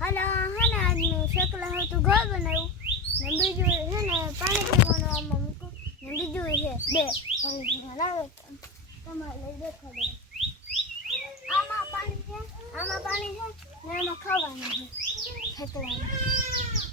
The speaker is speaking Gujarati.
હાલા હે ને આજ મેં શકલા હતું ઘર બનાવ્યું ને બીજું છે ને પાણી પીવાનું આમાં મૂકું ને બીજું છે બે લાવે તમારે લઈ દેખાડો આમાં પાણી છે ને આમાં ખાવાનું છે શકલામાં